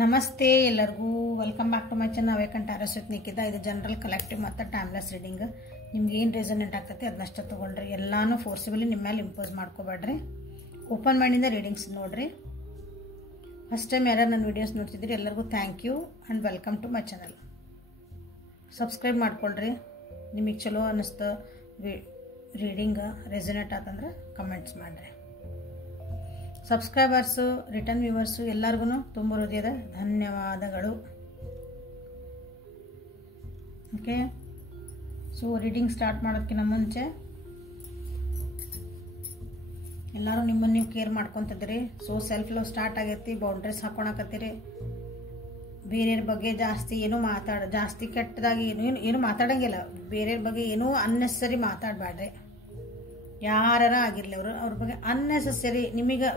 ನಮಸ್ತೆ ಎಲ್ಲರಿಗೂ welcome back to my channel ಅವೇಕಂಟ್ ಆರಸ್ವಿತ್ ನಿಕಿತಾ. ಇದು ಜನರಲ್ ಕಲೆಕ್ಟಿವ್ ಮತ್ತು ಟೈಮ್ಲೆಸ್ ರೀಡಿಂಗ್. ನಿಮ್ಗೆ ಏನು ರೆಸನೆಂಟ್ ಆಗ್ತೈತಿ ಅದನ್ನಷ್ಟೇ ತೊಗೊಳ್ರಿ. ಎಲ್ಲಾನು ಫೋರ್ಸಿಬಲಿ ನಿಮ್ಮ ಮೇಲೆ ಇಂಪೋಸ್ ಮಾಡ್ಕೋಬೇಡ್ರಿ. ಓಪನ್ ಮೈಂಡಿಂದ ರೀಡಿಂಗ್ಸ್ ನೋಡ್ರಿ. ಫಸ್ಟ್ ಟೈಮ್ ಯಾರು ನನ್ನ ವೀಡಿಯೋಸ್ ನೋಡ್ತಿದ್ದೀರಿ ಎಲ್ಲರಿಗೂ thank you and welcome to my channel. Subscribe ಮಾಡ್ಕೊಳ್ರಿ. ನಿಮಗೆ ಚಲೋ ಅನ್ನಿಸ್ತು ರೀಡಿಂಗ್ ರೆಸನೆಂಟ್ ಆತಂದ್ರೆ ಕಮೆಂಟ್ಸ್ ಮಾಡಿರಿ. ಸಬ್ಸ್ಕ್ರೈಬರ್ಸು ರಿಟರ್ನ್ ವ್ಯೂವರ್ಸು ಎಲ್ಲರಿಗೂ ತುಂಬ ಹೃದಯದ ಧನ್ಯವಾದಗಳು. ಓಕೆ, ಸೊ ರೀಡಿಂಗ್ ಸ್ಟಾರ್ಟ್ ಮಾಡೋದಕ್ಕಿಂತ ಮುಂಚೆ ಎಲ್ಲರೂ ನಿಮ್ಮನ್ನು ನೀವು ಕೇರ್ ಮಾಡ್ಕೊತಿದ್ದೀರಿ. ಸೊ ಸೆಲ್ಫ್ ಲವ್ ಸ್ಟಾರ್ಟ್ ಆಗೈತಿ. ಬೌಂಡ್ರೀಸ್ ಹಾಕೊಳಕತ್ತೀರಿ. ಬೇರೆಯವ್ರ ಬಗ್ಗೆ ಜಾಸ್ತಿ ಕೆಟ್ಟದಾಗಿ ಏನು ಮಾತಾಡಂಗಿಲ್ಲ. ಬೇರೆಯವ್ರ ಬಗ್ಗೆ ಏನೂ ಅನ್ನೆಸರಿ ಮಾತಾಡಬೇಡ್ರಿ. ಯಾರ ಆಗಿರಲಿ ಅವ್ರ ಬಗ್ಗೆ ಅನ್ನೆಸೆಸರಿ ನಿಮಗೆ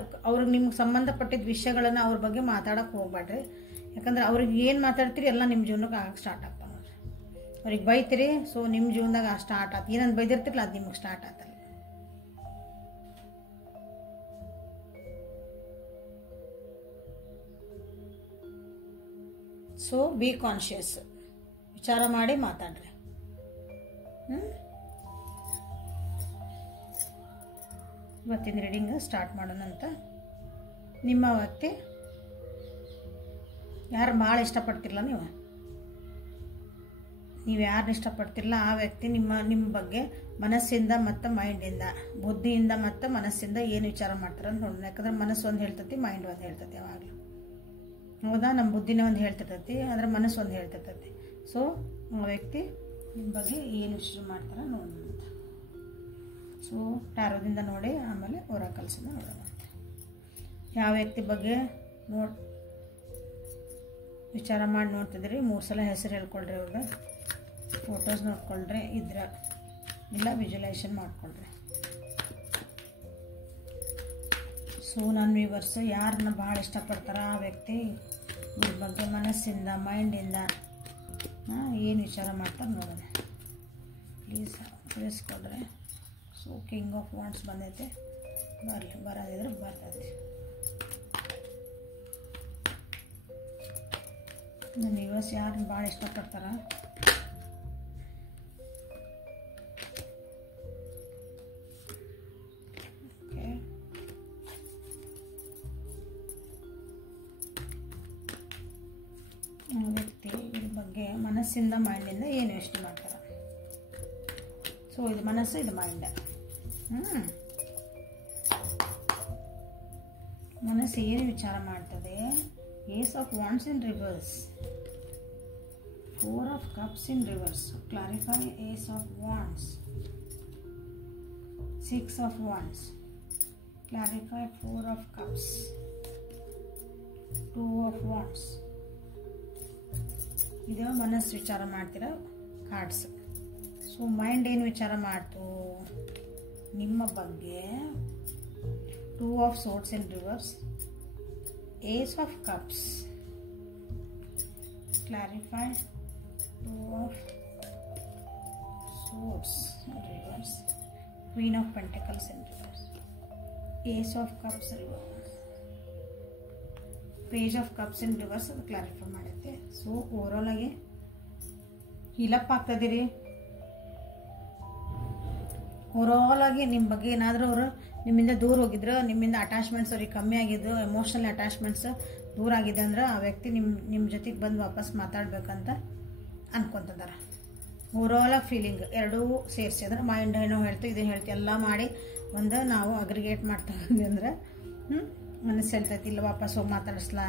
ನಿಮ್ಗೆ ಸಂಬಂಧಪಟ್ಟಿದ್ದ ವಿಷಯಗಳನ್ನು ಅವ್ರ ಬಗ್ಗೆ ಮಾತಾಡೋಕೆ ಹೋಗ್ಬೇಡ್ರಿ. ಯಾಕಂದ್ರೆ ಅವ್ರಿಗೆ ಏನು ಮಾತಾಡ್ತೀರಿ ಎಲ್ಲ ನಿಮ್ಮ ಜೀವನಕ್ಕೆ ಆಗಕ್ಕೆ ಸ್ಟಾರ್ಟ್ ಆಗ್ತಾವೆ. ಅವ್ರಿಗೆ ಬೈತೀರಿ, ಸೊ ನಿಮ್ಮ ಜೀವನದಾಗ ಸ್ಟಾರ್ಟ್ ಆಯ್ತು. ಏನಂತ ಬೈದಿರ್ತಿರಲ್ಲ ಅದು ನಿಮಗೆ ಸ್ಟಾರ್ಟ್ ಆಗ್ತದೆ. ಸೊ ಬಿ ಕಾನ್ಷಿಯಸ್, ವಿಚಾರ ಮಾಡಿ ಮಾತಾಡ್ರಿ. ಇವತ್ತಿನ ರೀಡಿಂಗ್ ಸ್ಟಾರ್ಟ್ ಮಾಡೋಣಂತ. ನಿಮ್ಮ ವ್ಯಕ್ತಿ ಯಾರು ಭಾಳ ಇಷ್ಟಪಡ್ತಿರಲ್ಲ, ನೀವು ಯಾರನ್ನ ಇಷ್ಟಪಡ್ತಿರಲ್ಲ ಆ ವ್ಯಕ್ತಿ ನಿಮ್ಮ ಬಗ್ಗೆ ಮನಸ್ಸಿಂದ ಮತ್ತು ಮೈಂಡಿಂದ, ಬುದ್ಧಿಯಿಂದ ಮತ್ತು ಮನಸ್ಸಿಂದ ಏನು ವಿಚಾರ ಮಾಡ್ತಾರೆ ಅಂತ ನೋಡೋಣ. ಯಾಕಂದ್ರೆ ಮನಸ್ಸು ಒಂದು ಹೇಳ್ತೈತಿ, ಮೈಂಡ್ ಒಂದು ಹೇಳ್ತೈತಿ. ಯಾವಾಗಲೂ ಹೌದಾ, ನಮ್ಮ ಬುದ್ಧಿನೇ ಒಂದು ಹೇಳ್ತಿರ್ತೈತಿ, ಆದರೆ ಮನಸ್ಸು ಒಂದು ಹೇಳ್ತಿರ್ತೈತಿ. ಸೊ ಆ ವ್ಯಕ್ತಿ ನಿಮ್ಮ ಬಗ್ಗೆ ಏನು ವಿಚಾರ ಮಾಡ್ತಾರೆ ನೋಡೋಣ. ಸೊ ಟ್ಯಾರೋದಿಂದ ನೋಡಿ ಆಮೇಲೆ ಒರಾಕಲ್ಸಿಂದ ನೋಡೋಣ. ಯಾವ ವ್ಯಕ್ತಿ ಬಗ್ಗೆ ವಿಚಾರ ಮಾಡಿ ನೋಡ್ತಿದ್ರಿ 3 ಸಲ ಹೆಸರು ಹೇಳ್ಕೊಳ್ರಿ. ಅವ್ರಿಗೆ ಫೋಟೋಸ್ ನೋಡ್ಕೊಳ್ರಿ, ಇಲ್ಲ ವಿಜುವಲೈಸೇಷನ್ ಮಾಡ್ಕೊಳ್ರಿ. ಸೊ ನನ್ನ ವ್ಯೂವರ್ಸು ಯಾರನ್ನ ಭಾಳ ಇಷ್ಟಪಡ್ತಾರ ಆ ವ್ಯಕ್ತಿ ಇವ್ರ ಬಗ್ಗೆ ಮನಸ್ಸಿಂದ ಮೈಂಡಿಂದ ಏನು ವಿಚಾರ ಮಾಡ್ತಾರೆ ನೋಡೋಣ. ಪ್ಲೀಸ್ ತಿಳಿಸ್ಕೊಡ್ರಿ. ಸೊ ಕಿಂಗ್ ಆಫ್ ವಾಂಡ್ಸ್ ಬಂದೈತೆ. ಬರೋದಿದ್ರೆ ಬರ್ತೈತಿ. ನನ್ನ ವ್ಯೂವರ್ಸ್ ಯಾರನ್ನ ಭಾಳ ಇಷ್ಟಪಡ್ತಾರ ಓಕೆ. ವ್ಯಕ್ತಿ ಇದ್ರ ಬಗ್ಗೆ ಮನಸ್ಸಿಂದ ಮೈಂಡಿಂದ ಏನು ಯೋಚನೆ ಮಾಡ್ತಾರೆ. ಸೊ ಇದು ಮನಸ್ಸು, ಇದು ಮೈಂಡ್. ಮನಸ್ಸು ಏನು ವಿಚಾರ ಮಾಡ್ತದೆ. Ace of wands in reverse, 4 of cups in reverse. Clarify ace of wands, 6 of wands. Clarify 4 of cups, 2 of wands. ಇದು ಮನಸ್ಸು ವಿಚಾರ ಮಾಡ್ತಿರೋ ಕಾರ್ಡ್ಸ್. ಸೊ ಮೈಂಡ್ ಏನು ವಿಚಾರ ಮಾಡ್ತು ನಿಮ್ಮ ಬಗ್ಗೆ. 2 of swords in reverse, ace of cups. Clarify 2 of swords in reverse, queen of pentacles in reverse, ace of cups reverse, page of cups in reverse. ಅದು ಕ್ಲಾರಿಫೈ ಮಾಡುತ್ತೆ. ಸೊ ಓವರಾಲ್ ಆಗಿ heal up ಆಗ್ತದಿರಿ. Overall ಆಗಿ ನಿಮ್ಮ ಬಗ್ಗೆ ಏನಾದರೂ ಅವರು ನಿಮ್ಮಿಂದ ದೂರ ಹೋಗಿದ್ರು, ನಿಮ್ಮಿಂದ ಅಟ್ಯಾಚ್ಮೆಂಟ್ಸ್ ಅವ್ರಿಗೆ ಕಮ್ಮಿ ಆಗಿದ್ದು, ಎಮೋಷನಲ್ ಅಟ್ಯಾಚ್ಮೆಂಟ್ಸ್ ದೂರ ಆಗಿದೆ ಅಂದ್ರೆ ಆ ವ್ಯಕ್ತಿ ನಿಮ್ಮ ಜೊತೆಗೆ ಬಂದು ವಾಪಸ್ ಮಾತಾಡ್ಬೇಕಂತ ಅನ್ಕೊತಿದ್ದಾರೆ. ಓವರಾಲ್ ಆಗಿ ಫೀಲಿಂಗ್ ಎರಡೂ ಸೇರಿಸಿ ಅಂದ್ರೆ ಮೈಂಡ್ ಏನೋ ಹೇಳ್ತು, ಇದು ಹೇಳ್ತು, ಎಲ್ಲ ಮಾಡಿ ಒಂದು ನಾವು ಅಗ್ರಿಗೇಟ್ ಮಾಡ್ತಾ ಹೋದ್ವಿ ಅಂದ್ರೆ ಮನಸ್ಸು ಹೇಳ್ತೈತಿ ಇಲ್ಲ ವಾಪಸ್ ಹೋಗಿ ಮಾತಾಡಿಸ್ಲಾ.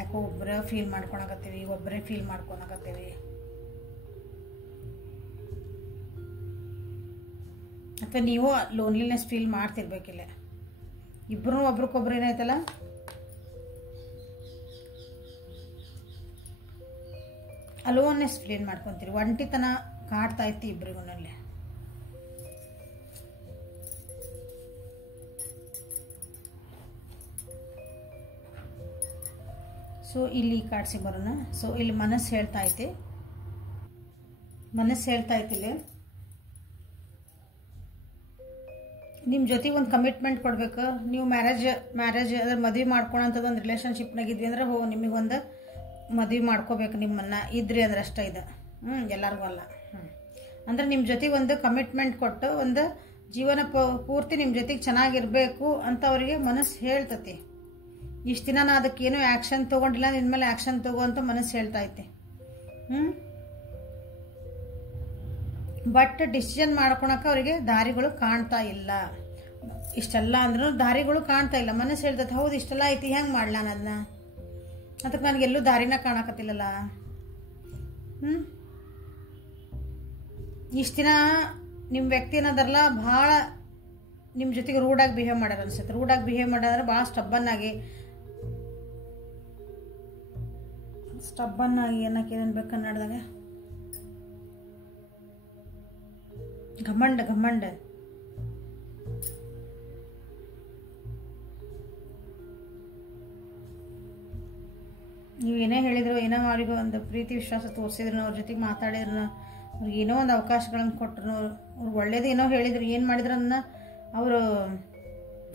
ಯಾಕೋ ಒಬ್ಬರೇ ಫೀಲ್ ಮಾಡ್ಕೊಳಕತ್ತೀವಿ. ಅಥವಾ ನೀವು ಲೋನ್ಲಿನೆಸ್ ಫೀಲ್ ಮಾಡ್ತಿರ್ಬೇಕಿಲ್ಲ. ಇಬ್ಬರೂ ಒಬ್ರಿಗೊಬ್ರು ಏನಾಯ್ತಲ್ಲ ಅಲೋನ್ನೆಸ್ ಫೀಲ್ ಮಾಡ್ಕೊತೀರಿ. ಒಂಟಿತನ ಕಾಡ್ತಾ ಇತ್ತು ಇಬ್ಬರಿಗೂ. ಸೊ ಇಲ್ಲಿ ಕಾರ್ಡ್ಸಿಗೆ ಬರೋಣ. ಸೊ ಇಲ್ಲಿ ಮನಸ್ಸು ಹೇಳ್ತಾ ಐತಿಲ್ಲಿ ನಿಮ್ಮ ಜೊತೆಗೆ ಒಂದು ಕಮಿಟ್ಮೆಂಟ್ ಕೊಡಬೇಕು. ನೀವು ಮ್ಯಾರೇಜ್ ಅದ್ರ ಮದುವೆ ಮಾಡ್ಕೊಳಂಥದ್ದು ಒಂದು ರಿಲೇಷನ್ಶಿಪ್ನಾಗಿದ್ವಿ ಅಂದ್ರೆ ನಿಮಗೊಂದು ಮದುವೆ ಮಾಡ್ಕೋಬೇಕು ನಿಮ್ಮನ್ನು ಇದ್ರಿ ಅಂದ್ರೆ ಅಷ್ಟೇ ಇದು. ಎಲ್ಲರಿಗೂ ಅಲ್ಲ. ಅಂದ್ರೆ ನಿಮ್ಮ ಜೊತೆಗೆ ಒಂದು ಕಮಿಟ್ಮೆಂಟ್ ಕೊಟ್ಟು ಒಂದು ಜೀವನ ಪೂರ್ತಿ ನಿಮ್ಮ ಜೊತೆಗೆ ಚೆನ್ನಾಗಿರಬೇಕು ಅಂತ ಅವರಿಗೆ ಮನಸ್ಸು ಹೇಳ್ತತಿ. ಇಷ್ಟು ದಿನ ನಾ ಅದಕ್ಕೇನು ಆ್ಯಕ್ಷನ್ ತೊಗೊಂಡಿಲ್ಲ, ನಿನ್ನ ಮೇಲೆ ಆ್ಯಕ್ಷನ್ ತಗೋ ಅಂತ ಮನಸ್ಸು ಹೇಳ್ತಾ ಐತೆ. ಬಟ್ ಡಿಸಿಷನ್ ಮಾಡ್ಕೊಳಕ್ಕೆ ಅವರಿಗೆ ದಾರಿಗಳು ಕಾಣ್ತಾ ಇಲ್ಲ. ಇಷ್ಟೆಲ್ಲ ಅಂದ್ರೂ ದಾರಿಗಳು ಕಾಣ್ತಾ ಇಲ್ಲ. ಮನಸ್ಸು ಹೇಳ್ತೈತೆ, ಹೌದು ಇಷ್ಟೆಲ್ಲ ಐತಿ, ಹೆಂಗೆ ಮಾಡ್ಲಾ ಅದನ್ನ, ಅದಕ್ಕೆ ನನಗೆಲ್ಲೂ ದಾರಿನ ಕಾಣಕತ್ತಿಲ್ಲಲ್ಲ. ಇಷ್ಟು ದಿನ ನಿಮ್ಮ ವ್ಯಕ್ತಿ ಏನದರಲ್ಲ ಭಾಳ ನಿಮ್ಮ ಜೊತೆಗೆ ರೂಡಾಗಿ ಬಿಹೇವ್ ಮಾಡ್ಯಾರ ಅನ್ಸುತ್ತೆ. ರೂಡಾಗಿ ಬಿಹೇವ್ ಮಾಡ್ಯಾರ, ಭಾಳ ಸ್ಟಬ್ಬನ್ನಾಗಿ ಏನಕ್ಕೆ ಏನನ್ಬೇಕು ಕನ್ನಡದಾಗ, ಘಮಂಡ. ನೀವು ಏನೇ ಹೇಳಿದ್ರು, ಏನೋ ಅವರಿಗೂ ಒಂದು ಪ್ರೀತಿ ವಿಶ್ವಾಸ ತೋರಿಸಿದ್ರು, ಅವ್ರ ಜೊತೆಗೆ ಮಾತಾಡಿದ್ರು, ಅವ್ರಿಗೆ ಏನೋ ಒಂದು ಅವಕಾಶಗಳನ್ನು ಕೊಟ್ಟರು, ಅವ್ರು ಒಳ್ಳೇದು ಏನೋ ಹೇಳಿದ್ರು, ಏನು ಮಾಡಿದ್ರು ಅದನ್ನ ಅವರು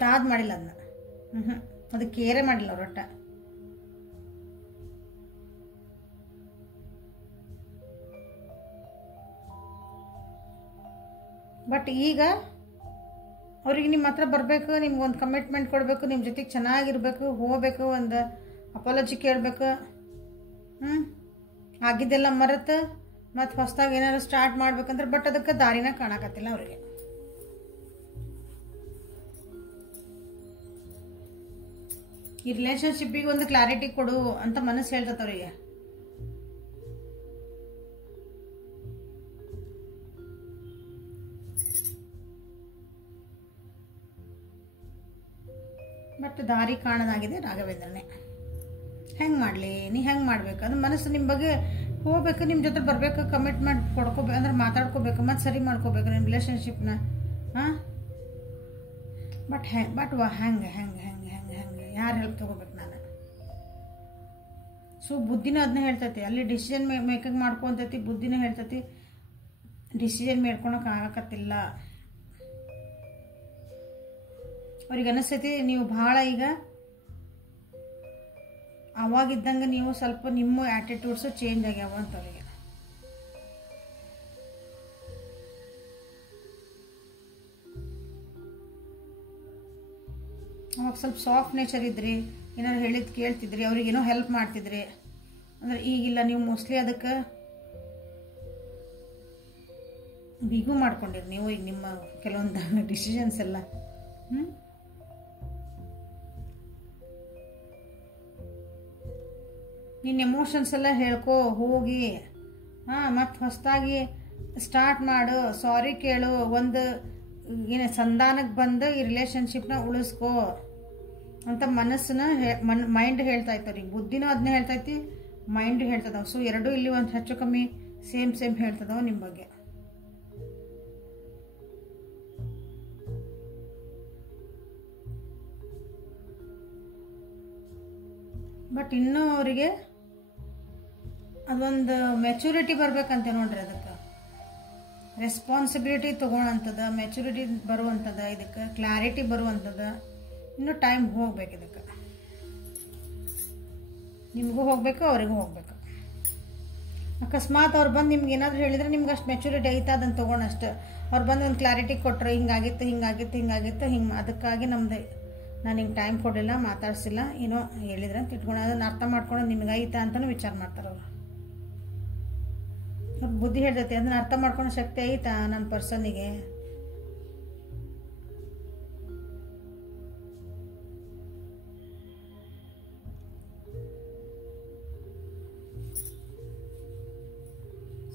ತಾದ್ ಮಾಡಿಲ್ಲ. ಅದನ್ನ ಅದಕ್ಕೆ ಕೇರೇ ಮಾಡಿಲ್ಲ ಅವ್ರ ಒಟ್ಟ. ಬಟ್ ಈಗ ಅವ್ರಿಗೆ ನಿಮ್ಮ ಹತ್ರ ಬರಬೇಕು, ನಿಮ್ಗೊಂದು ಕಮಿಟ್ಮೆಂಟ್ ಕೊಡಬೇಕು, ನಿಮ್ಮ ಜೊತೆಗೆ ಚೆನ್ನಾಗಿರ್ಬೇಕು, ಹೋಗ್ಬೇಕು, ಒಂದು ಅಪಾಲಜಿ ಕೇಳಬೇಕು. ಆಗಿದ್ದೆಲ್ಲ ಮರೆತು ಮತ್ತು ಹೊಸದಾಗಿ ಏನಾದ್ರು ಸ್ಟಾರ್ಟ್ ಮಾಡ್ಬೇಕಂದ್ರೆ ಬಟ್ ಅದಕ್ಕೆ ದಾರಿನ ಕಾಣಕತ್ತಿಲ್ಲ ಅವರಿಗೆ. ಈ ರಿಲೇಶನ್ಶಿಪ್ಪಿಗೆ ಒಂದು ಕ್ಲಾರಿಟಿ ಕೊಡು ಅಂತ ಮನಸ್ಸು ಹೇಳ್ತೈತೆ ಅವರಿಗೆ. ಬಟ್ ದಾರಿ ಕಾಣದಾಗಿದೆ ರಾಘವೇಂದ್ರನೇ. ಹೆಂಗೆ ಮಾಡಲಿ, ನೀ ಹೆಂಗೆ ಮಾಡ್ಬೇಕು ಅಂದ್ರೆ ಮನಸ್ಸು ನಿಮ್ಮ ಬಗ್ಗೆ ಹೋಗ್ಬೇಕು, ನಿಮ್ಮ ಜೊತೆ ಬರಬೇಕು, ಕಮಿಟ್ಮೆಂಟ್ ಕೊಡ್ಕೋಬೇಕು ಅಂದ್ರೆ ಮಾತಾಡ್ಕೋಬೇಕು, ಮತ್ತು ಸರಿ ಮಾಡ್ಕೋಬೇಕು ನಿಮ್ಮ ರಿಲೇಶನ್ಶಿಪ್ನ. ಬಟ್ ಹೆಂಗೆ ಯಾರು ಹೆಲ್ಪ್ ತೊಗೋಬೇಕು ನಾನು? ಸೊ ಬುದ್ಧಿನೂ ಅದನ್ನ ಹೇಳ್ತೈತಿ. ಅಲ್ಲಿ ಡಿಸಿಷನ್ ಮೇಕಿಂಗ್ ಮಾಡ್ಕೊತೈತಿ, ಬುದ್ಧಿನೂ ಹೇಳ್ತೈತಿ, ಡಿಸಿಷನ್ ಮಾಡ್ಕೊಳಕ್ಕೆ ಆಗಕತ್ತಿಲ್ಲ. ಅವ್ರಿಗೆ ಅನಿಸ್ತೈತಿ ನೀವು ಭಾಳ ಈಗ ಅವಾಗಿದ್ದಂಗೆ ನೀವು ಸ್ವಲ್ಪ ನಿಮ್ಮ ಆ್ಯಟಿಟ್ಯೂಡ್ಸು ಚೇಂಜ್ ಆಗ್ಯಾವ ಅಂತ ಅವರಿಗೆ. ಅವಾಗ ಸ್ವಲ್ಪ ಸಾಫ್ಟ್ ನೇಚರ್ ಇದ್ರಿ, ಏನಾದ್ರು ಹೇಳಿದ್ ಕೇಳ್ತಿದ್ರಿ, ಅವ್ರಿಗೇನೋ ಹೆಲ್ಪ್ ಮಾಡ್ತಿದ್ರಿ. ಅಂದ್ರೆ ಈಗಿಲ್ಲ, ನೀವು ಮೋಸ್ಟ್ಲಿ ಅದಕ್ಕೆ ಬಿಗು ಮಾಡ್ಕೊಂಡಿರಿ ನೀವು ಈಗ ನಿಮ್ಮ ಕೆಲವೊಂದು ಡಿಸಿಷನ್ಸ್ ಎಲ್ಲ. ನಿನ್ನ ಎಮೋಷನ್ಸ್ ಎಲ್ಲ ಹೇಳ್ಕೊ ಹೋಗಿ, ಮತ್ತು ಹೊಸದಾಗಿ ಸ್ಟಾರ್ಟ್ ಮಾಡು, ಸಾರಿ ಕೇಳು, ಒಂದು ಏನು ಸಂಧಾನಕ್ಕೆ ಬಂದು ಈ ರಿಲೇಶನ್ಶಿಪ್ನ ಉಳಿಸ್ಕೋ ಅಂತ ಮನಸ್ಸನ್ನ ಮೈಂಡ್ ಹೇಳ್ತಾ ಇತ್ತು. ಬುದ್ಧಿನೂ ಅದನ್ನೇ ಹೇಳ್ತೈತಿ, ಮೈಂಡ್ ಹೇಳ್ತದವು. ಸೊ ಎರಡೂ ಇಲ್ಲಿ ಒಂದು ಹೆಚ್ಚು ಕಮ್ಮಿ ಸೇಮ್ ಹೇಳ್ತದವು ನಿಮ್ಮ ಬಗ್ಗೆ. ಬಟ್ ಇನ್ನೂ ಅವರಿಗೆ ಅದೊಂದು ಮೆಚುರಿಟಿ ಬರ್ಬೇಕಂತೆ ನೋಡ್ರಿ. ಅದಕ್ಕೆ ರೆಸ್ಪಾನ್ಸಿಬಿಲಿಟಿ ತೊಗೊಳಂಥದ್ದು, ಮೆಚುರಿಟಿ ಬರುವಂಥದ್ದು, ಇದಕ್ಕೆ ಕ್ಲಾರಿಟಿ ಬರುವಂಥದ್ದು ಇನ್ನೂ ಟೈಮ್ ಹೋಗ್ಬೇಕು. ಇದಕ್ಕೆ ನಿಮಗೂ ಹೋಗಬೇಕು, ಅವರಿಗೂ ಹೋಗ್ಬೇಕು. ಅಕಸ್ಮಾತ್ ಅವ್ರು ಬಂದು ನಿಮ್ಗೆ ಏನಾದರೂ ಹೇಳಿದ್ರೆ ನಿಮ್ಗೆ ಅಷ್ಟು ಮೆಚುರಿಟಿ ಐತೆ ಅದನ್ನು ತೊಗೊಂಡಷ್ಟು. ಅವ್ರು ಬಂದು ಒಂದು ಕ್ಲಾರಿಟಿ ಕೊಟ್ಟರು, ಹಿಂಗೆ ಅದಕ್ಕಾಗಿ ನಮ್ದು ನಾನು ಹಿಂಗೆ ಟೈಮ್ ಕೊಡಲಿಲ್ಲ, ಮಾತಾಡ್ಸಿಲ್ಲ, ಏನೋ ಹೇಳಿದ್ರೆ ಅಂತ ಇಟ್ಕೊಂಡು ಅದನ್ನು ಅರ್ಥ ಮಾಡ್ಕೊಂಡು ನಿಮ್ಗೈತಾ ಅಂತಲೂ ವಿಚಾರ ಮಾಡ್ತಾರೆ ಅವರು. ಬುದ್ಧಿ ಹೇಳ್ತೈತಿ, ಅದನ್ನ ಅರ್ಥ ಮಾಡ್ಕೊಳ್ಳೋ ಶಕ್ತಿ ಐತಾ ನನ್ನ ಪರ್ಸನ್ನಿಗೆ.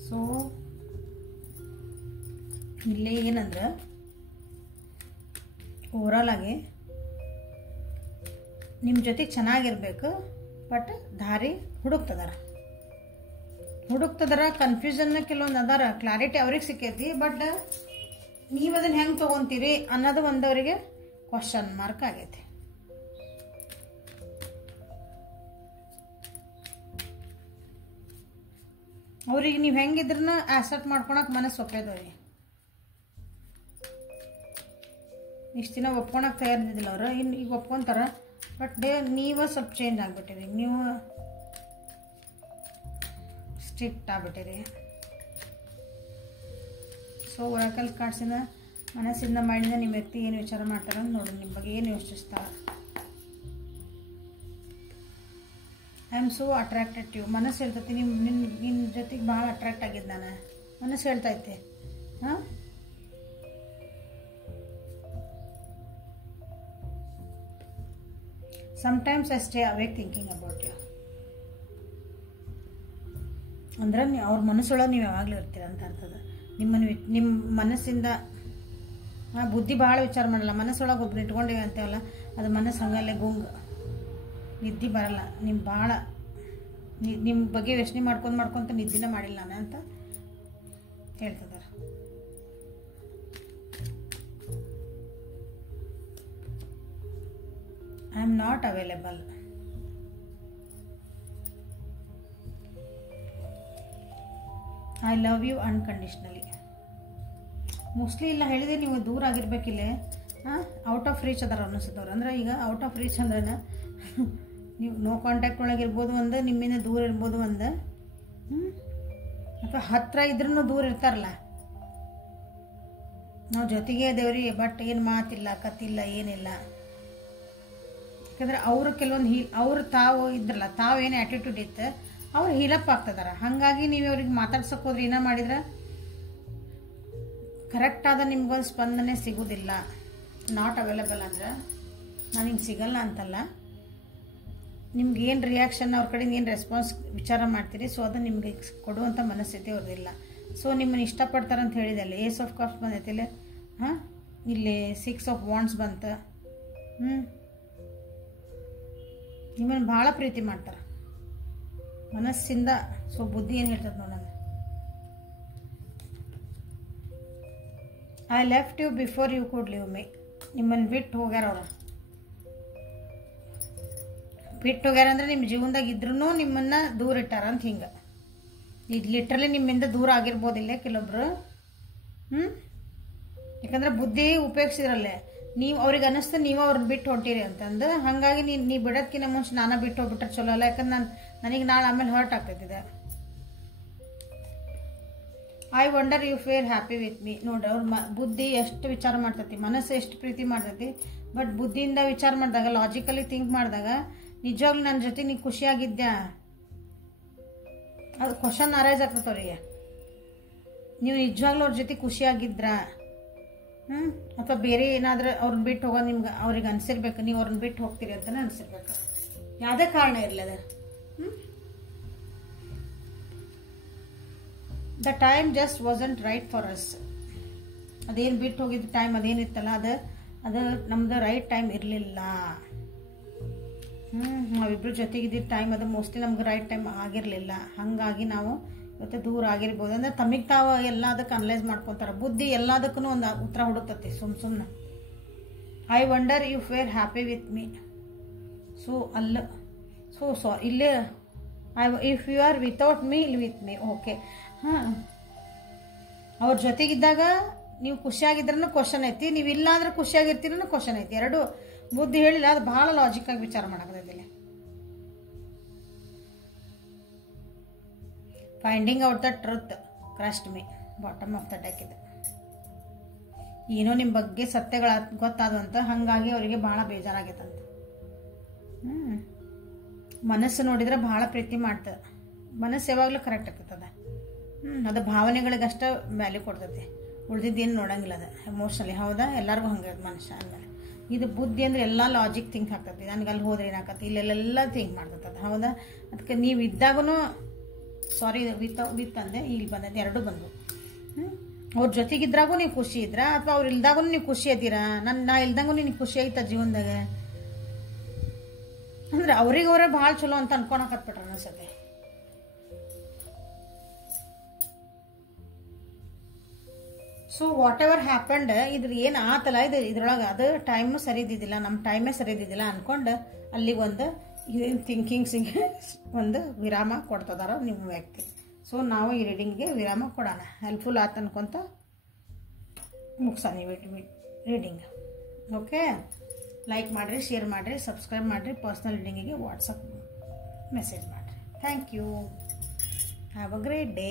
ಸೊ ಇಲ್ಲೇ ಏನಂದ್ರೆ ಓವರಾಲ್ ಆಗಿ ನಿಮ್ಮ ಜೊತೆಗೆ ಚೆನ್ನಾಗಿರ್ಬೇಕು, ಬಟ್ ದಾರಿ ಹುಡುಕ್ತದಾರ, ಕನ್ಫ್ಯೂಷನ್ನ ಕೆಲವೊಂದು ಅದಾರ. ಕ್ಲಾರಿಟಿ ಅವ್ರಿಗೆ ಸಿಕ್ಕೈತಿ, ಬಟ್ ನೀವು ಅದನ್ನು ಹೆಂಗೆ ತೊಗೊತೀರಿ ಅನ್ನೋದು ಒಂದವರಿಗೆ ಕ್ವಶನ್ ಮಾರ್ಕ್ ಆಗೈತಿ. ಅವ್ರಿಗೆ ನೀವು ಹೆಂಗಿದ್ರನ್ನ ಆಕ್ಸೆಪ್ಟ್ ಮಾಡ್ಕೊಳಕ್ಕೆ ಮನಸ್ಸು ಒಪ್ಪೇದವ್ರಿಗೆ. ಇಷ್ಟು ದಿನ ಒಪ್ಕೊಳಕ್ಕೆ ತಯಾರಿದ್ದಿಲ್ಲ ಅವರು, ಇನ್ನು ಈಗ ಒಪ್ಕೊತಾರೆ. ಬಟ್ ನೀವು ಸ್ವಲ್ಪ ಚೇಂಜ್ ಆಗಿಬಿಟ್ಟಿರಿ, ನೀವು ಸ್ಟ್ರಿಕ್ಟ್ ಆಗಿಬಿಟ್ಟಿರಿ. ಸೊ ಒರಾಕಲ್ ಕಾರ್ಡ್ಸಿಂದ ಮನಸ್ಸಿಂದ ಮೈಂಡಿಂದ ನಿಮ್ಮ ವ್ಯಕ್ತಿ ಏನು ವಿಚಾರ ಮಾಡ್ತಾರೆ ಅಂತ ನೋಡಿ, ನಿಮ್ಮ ಬಗ್ಗೆ ಏನು ಯೋಚಿಸ್ತಾರೆ. I am so attracted to you. ಮನಸ್ಸು ಹೇಳ್ತೈತಿ ನಿನ್ನ ಜೊತೆಗೆ ಭಾಳ ಅಟ್ರಾಕ್ಟ್ ಆಗಿದ್ದು ನಾನು, ಮನಸ್ಸು ಹೇಳ್ತೈತೆ. ಹಾಂ, sometimes I stay awake thinking about you. ಅಂದ್ರೆ ಅವ್ರ ಮನಸ್ಸೊಳಗೆ ನೀವು ಯಾವಾಗಲೂ ಇರ್ತೀರ ಅಂತ ಅರ್ಥದ. ನಿಮ್ಮ ಮನಸ್ಸಿಂದ ಬುದ್ಧಿ ಭಾಳ ವಿಚಾರ ಮಾಡಲ್ಲ, ಮನಸ್ಸೊಳಗೆ ಒಬ್ರು ಇಟ್ಕೊಂಡಿವಿ ಅಂತೇವಲ್ಲ, ಅದು ಮನಸ್ಸು ಹಂಗಲ್ಲೇ ಗುಂಗ್, ನಿದ್ದೆ ಬರಲ್ಲ. ನಿಮ್ಮ ಭಾಳ ನಿಮ್ಮ ಬಗ್ಗೆ ಯೋಚನೆ ಮಾಡ್ಕೊಂತ ನಿದ್ದಿನ ಮಾಡಿಲ್ಲ ನಾನು ಅಂತ ಹೇಳ್ತಿದ್ದಾರೆ. I am not available. I love you unconditionally. Mostly ಇಲ್ಲ ಹೇಳಿದೆ, ನೀವು ದೂರ ಆಗಿರ್ಬೇಕಿಲ್ಲೇ, ಔಟ್ ಆಫ್ ರೀಚ್ ಅದಾರ ಅನ್ನಿಸ್ತವ್ರು. ಅಂದ್ರೆ ಈಗ ಔಟ್ ಆಫ್ ರೀಚ್ ಅಂದ್ರೆ ನೀವು ನೋ ಕಾಂಟ್ಯಾಕ್ಟ್ ಒಳಗಿರ್ಬೋದು ಒಂದು, ನಿಮ್ಮಿಂದ ದೂರ ಇರ್ಬೋದು ಒಂದು, ಅಥವಾ ಹತ್ತಿರ ಇದ್ರೂ ದೂರ ಇರ್ತಾರಲ್ಲ. ನಾವು ಜೊತೆಗೆ ಇದೇವ್ರಿ, ಬಟ್ ಏನು ಮಾತಿಲ್ಲ, ಕತ್ತಿಲ್ಲ, ಏನಿಲ್ಲ. ಯಾಕಂದ್ರೆ ಅವರು ಕೆಲವೊಂದು ಅವ್ರು ತಾವು ಇದ್ರಲ್ಲ, ತಾವೇನು ಆ್ಯಟಿಟ್ಯೂಡ್ ಇತ್ತು, ಅವ್ರು ಹೀಲಪ್ ಆಗ್ತದಾರ. ಹಾಗಾಗಿ ನೀವು ಅವ್ರಿಗೆ ಮಾತಾಡ್ಸೋಕೆ ಹೋದ್ರೆ ಏನೋ ಮಾಡಿದ್ರೆ ಕರೆಕ್ಟಾದ ನಿಮ್ಗೊಂದು ಸ್ಪಂದನೆ ಸಿಗೋದಿಲ್ಲ. ನಾಟ್ ಅವೈಲೇಬಲ್ ಅಂದ್ರೆ ನಾನು ಹಿಂಗೆ ಸಿಗಲ್ಲ ಅಂತಲ್ಲ, ನಿಮ್ಗೇನು ರಿಯಾಕ್ಷನ್ ಅವ್ರ ಕಡೆಯಿಂದ ಏನು ರೆಸ್ಪಾನ್ಸ್ ವಿಚಾರ ಮಾಡ್ತೀರಿ, ಸೊ ಅದು ನಿಮ್ಗೆ ಕೊಡುವಂಥ ಮನಸ್ಥಿತಿ ಅವ್ರದ್ದಿಲ್ಲ. ಸೊ ನಿಮ್ಮನ್ನು ಇಷ್ಟಪಡ್ತಾರಂತ ಹೇಳಿದಲ್ಲಿ ಏಸ್ ಆಫ್ ಕಪ್ಸ್ ಬಂದೈತಿಲ್ಲ, ಹಾಂ, ಇಲ್ಲಿ 6 ಆಫ್ ವಾಂಡ್ಸ್ ಬಂತು. ನಿಮ್ಮನ್ನು ಭಾಳ ಪ್ರೀತಿ ಮಾಡ್ತಾರೆ ಮನಸ್ಸಿಂದ. ಸೊ ಬುದ್ಧಿ ಏನು ಹೇಳ್ತದೆ ನೋಡೋಣ. I left you before you could leave me. ನಿಮ್ಮನ್ನು ಬಿಟ್ಟು ಹೋಗ್ಯಾರ ಅವರು. ಬಿಟ್ಟು ಹೋಗ್ಯಾರ ಅಂದರೆ ನಿಮ್ಮ ಜೀವನದಾಗ ಇದ್ರೂ ನಿಮ್ಮನ್ನು ದೂರ ಇಟ್ಟಾರ ಅಂತ ಹಿಂಗೆ. ಈಗ ಲಿಟ್ರಲಿ ನಿಮ್ಮಿಂದ ದೂರ ಆಗಿರ್ಬೋದಿಲ್ಲ ಕೆಲವೊಬ್ರು. ಯಾಕಂದ್ರೆ ಬುದ್ಧಿ ಉಪಯೋಗಿಸಿದ್ರಲ್ಲೇ ನೀವು ಅವ್ರಿಗೆ ಅನ್ನಿಸ್ತು ನೀವು ಅವ್ರನ್ನ ಬಿಟ್ಟು ಹೊಂಟಿರಿ ಅಂತಂದು. ಹಾಗಾಗಿ ನೀ ಬಿಡೋದಕ್ಕಿಂತ ಮುಂಚೆ ನಾನು ಬಿಟ್ಟು ಹೋಗ್ಬಿಟ್ರೆ ಚಲೋ ಅಲ್ಲ. ಯಾಕಂದ್ರೆ ನನಗೆ ನಾಳೆ ಆಮೇಲೆ ಹರ್ಟ್ ಆಗ್ತೈತಿದೆ. I wonder you fair happy with me. ನೋಡ್ರಿ ಅವ್ರ ಬುದ್ಧಿ ಎಷ್ಟು ವಿಚಾರ ಮಾಡ್ತೈತಿ, ಮನಸ್ಸು ಎಷ್ಟು ಪ್ರೀತಿ ಮಾಡ್ತೈತಿ. ಬಟ್ ಬುದ್ಧಿಯಿಂದ ವಿಚಾರ ಮಾಡಿದಾಗ, ಲಾಜಿಕಲಿ ಥಿಂಕ್ ಮಾಡಿದಾಗ, ನಿಜವಾಗ್ಲೂ ನನ್ನ ಜೊತೆ ನೀ ಖುಷಿಯಾಗಿದ್ಯಾ, ಅದು ಕ್ವಶನ್ ಅರೈಸ್ ಆಗ್ತೈತೆ ಅವರಿಗೆ. ನೀವು ನಿಜವಾಗ್ಲೂ ಅವ್ರ ಜೊತೆ ಖುಷಿಯಾಗಿದ್ರಾ, ಅಥವಾ ಬೇರೆ ಏನಾದರೂ ಅವ್ರನ್ನ ಬಿಟ್ಟು ಹೋಗೋದು ನಿಮ್ಗೆ ಅವ್ರಿಗೆ ಅನಿಸಿರ್ಬೇಕು, ನೀವು ಅವ್ರನ್ನ ಬಿಟ್ಟು ಹೋಗ್ತೀರಿ ಅಂತಲೇ ಅನಿಸಿರ್ಬೇಕು. ಯಾವುದೇ ಕಾರಣ ಇರಲಿ ಅದು. The time just wasn't right for us. ಅದೇನು ಬಿಟ್ಟು ಹೋಗಿದ್ದು ಟೈಮ್ ಅದೇನಿತ್ತಲ್ಲ, ಅದು ನಮ್ದು ರೈಟ್ ಟೈಮ್ ಇರಲಿಲ್ಲ. ನಾವಿಬ್ರು ಜೊತೆಗಿದ್ದ ಟೈಮ್ ಅದು ಮೋಸ್ಟ್ಲಿ ನಮ್ಗೆ ರೈಟ್ ಟೈಮ್ ಆಗಿರಲಿಲ್ಲ. ಹಾಗಾಗಿ ನಾವು ಇವತ್ತು ದೂರ ಆಗಿರ್ಬೋದು. ಅಂದ್ರೆ ತಮಗೆ ತಾವು ಎಲ್ಲದಕ್ಕೆ ಅನಲೈಸ್ ಮಾಡ್ಕೊತಾರೆ. ಬುದ್ಧಿ ಎಲ್ಲದಕ್ಕೂ ಒಂದು ಉತ್ತರ ಹುಡುಕ್ತತಿ ಸುಮ್ಮನೆ. I wonder you fair happy with me. So ಅಲ್ಲ, ಸೊ ಇಲ್ಲೇ if you are without me ಇಲ್ಲಿ ವಿತ್ ಮೀ. ಓಕೆ, ಹಾಂ, ಅವ್ರ ಜೊತೆಗಿದ್ದಾಗ ನೀವು ಖುಷಿಯಾಗಿದ್ರೂ ಕ್ವಶನ್ ಐತಿ, ನೀವು ಇಲ್ಲ ಅಂದ್ರೆ ಖುಷಿಯಾಗಿರ್ತೀರೂ ಕ್ವಶನ್ ಐತಿ. ಎರಡು ಬುದ್ಧಿ ಹೇಳಿಲ್ಲ, ಅದು ಭಾಳ ಲಾಜಿಕಾಗಿ ವಿಚಾರ ಮಾಡೋದಿಲ್ಲ. Finding out the truth crust me. Bottom of the deck ಇದೆ. ಏನೋ ನಿಮ್ಮ ಬಗ್ಗೆ ಸತ್ಯಗಳ ಗೊತ್ತಾದಂತ, ಹಾಗಾಗಿ ಅವರಿಗೆ ಭಾಳ ಬೇಜಾರಾಗೈತಂತ. ಮನಸ್ಸು ನೋಡಿದ್ರೆ ಭಾಳ ಪ್ರೀತಿ ಮಾಡ್ತದೆ. ಮನಸ್ಸು ಯಾವಾಗಲೂ ಕರೆಕ್ಟ್ ಆಗ್ತದೆ. ಅದು ಭಾವನೆಗಳಿಗಷ್ಟ ವ್ಯಾಲ್ಯೂ ಕೊಡ್ತೈತಿ, ಉಳಿದಿದ್ದೇನು ನೋಡಂಗಿಲ್ಲ. ಅದು ಎಮೋಷನಲಿ ಹೌದಾ, ಎಲ್ಲರಿಗೂ ಹಂಗೆ ಮನುಷ್ಯ ಅಂದಮೇಲೆ. ಇದು ಬುದ್ಧಿ ಅಂದ್ರೆ ಎಲ್ಲ ಲಾಜಿಕ್ ಥಿಂಕ್ ಆಗ್ತೈತಿ. ನನಗೆ ಅಲ್ಲಿ ಹೋದ್ರೆ ಏನಾಕತಿ, ಇಲ್ಲೆಲ್ಲ ಥಿಂಕ್ ಮಾಡ್ತದೆ. ಹೌದಾ, ಅದಕ್ಕೆ ನೀವು ಇದ್ದಾಗೂ ಸಾರಿ ವಿತ್ ಅಂದೆ, ಇಲ್ಲಿ ಬಂದದ್ದು ಎರಡೂ ಬಂದು. ಅವ್ರ ಜೊತೆಗಿದ್ರಾಗೂ ನೀವು ಖುಷಿ ಇದ್ರಾ, ಅಥವಾ ಅವ್ರು ಇಲ್ದಾಗೂ ನೀವು ಖುಷಿ ಇದ್ದೀರಾ? ನಾ ಇಲ್ದಂಗೂ ನಿನಗೆ ಖುಷಿ ಐತ ಜೀವನದಾಗ ಅಂದ್ರೆ ಅವ್ರಿಗೆ ಅವರೇ ಭಾಳ ಚಲೋ ಅಂತ ಅನ್ಕೊಳಕತ್ಬಿಟ್ರ ಅನ್ಸತ್ತೆ. ಸೊ ವಾಟ್ ಎವರ್ ಹ್ಯಾಪಂಡ್, ಇದ್ರ ಏನು ಆತಲ್ಲ, ಇದ್ರೊಳಗೆ ಅದು ಟೈಮು ಸರಿ ಇದ್ದಿದ್ದಿಲ್ಲ, ನಮ್ಮ ಟೈಮೇ ಸರಿ ಇದ್ದಿದ್ದಿಲ್ಲ ಅನ್ಕೊಂಡು ಅಲ್ಲಿಗೆ ಒಂದು ಥಿಂಕಿಂಗ್ಸಿಗೆ ಒಂದು ವಿರಾಮ ಕೊಡ್ತದಾರ ನಿಮ್ಮ ವ್ಯಕ್ತಿ. ಸೊ ನಾವು ಈ ರೀಡಿಂಗಿಗೆ ವಿರಾಮ ಕೊಡೋಣ. ಹೆಲ್ಪ್ಫುಲ್ ಆತ ಅನ್ಕೊಂತ ಮುಗಿಸೋಣ ರೀಡಿಂಗ್. ಓಕೆ, ಲೈಕ್ ಮಾಡಿರಿ, ಶೇರ್ ಮಾಡಿರಿ, ಸಬ್ಸ್ಕ್ರೈಬ್ ಮಾಡಿರಿ, ಪರ್ಸ್ನಲ್ ರೀಡಿಂಗಿಗೆ ವಾಟ್ಸಪ್ ಮೆಸೇಜ್ ಮಾಡಿರಿ. Thank you. Have a great day.